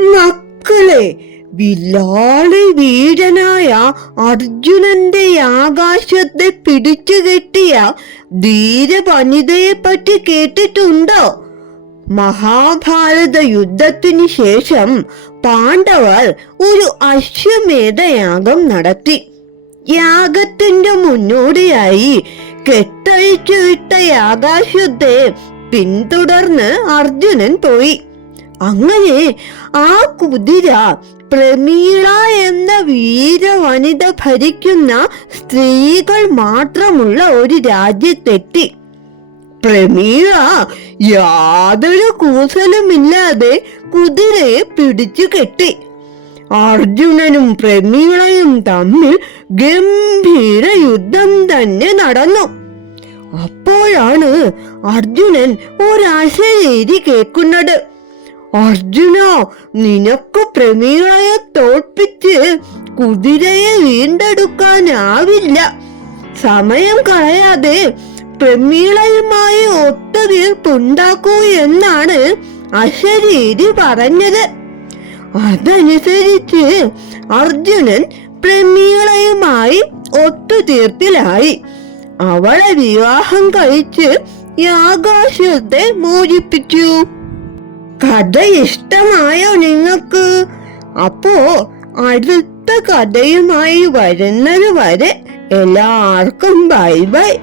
മക്കളെ വില്ലാളി വീരനായ അർജുനന്റെ ആകാശത്തെ പിടിച്ചു കെട്ടിയ ധീരവനിതയെ പറ്റി കേട്ടിട്ടുണ്ടോ? മഹാഭാരത യുദ്ധത്തിന് ശേഷം പാണ്ഡവർ ഒരു അശ്വമേധയാഗം നടത്തി. യാഗത്തിന്റെ മുന്നോടിയായി കെട്ടഴിച്ചു വിട്ട ആകാശത്തെ പിന്തുടർന്ന് അർജുനൻ പോയി. അങ്ങനെ ആ കുതിര പ്രമീള എന്ന വീരവനിത ഭരിക്കുന്ന സ്ത്രീകൾ മാത്രമുള്ള ഒരു രാജ്യത്തെത്തി. പ്രമീള യാതൊരു കൂസലുമില്ലാതെ കുതിരയെ പിടിച്ചു കെട്ടി. അർജുനനും പ്രമീളയും തമ്മിൽ ഗംഭീര യുദ്ധം തന്നെ നടന്നു. അപ്പോഴാണ് അർജുനൻ ഒരാശയേരി കേൾക്കുന്നത്. അർജുന നിനക്ക് പ്രമീളയെ തോൽപ്പിച്ച് കുതിരയെ വീണ്ടെടുക്കാനാവില്ല. സമയം കളയാതെ പ്രമീളയുമായി ഒത്തുതീർപ്പുണ്ടാക്കൂ എന്നാണ് അശരീരി പറഞ്ഞത്. അതനുസരിച്ച് അർജുനൻ പ്രമീളയുമായി ഒത്തുതീർപ്പിലായി. അവളെ വിവാഹം കഴിച്ച് ആകാശത്തെ മോചിപ്പിച്ചു. കഥ ഇഷ്ടമായോ നിങ്ങൾക്ക്? അപ്പോ അടുത്ത കഥയുമായി വരുന്നത് വരെ എല്ലാവർക്കും ബൈ ബൈ.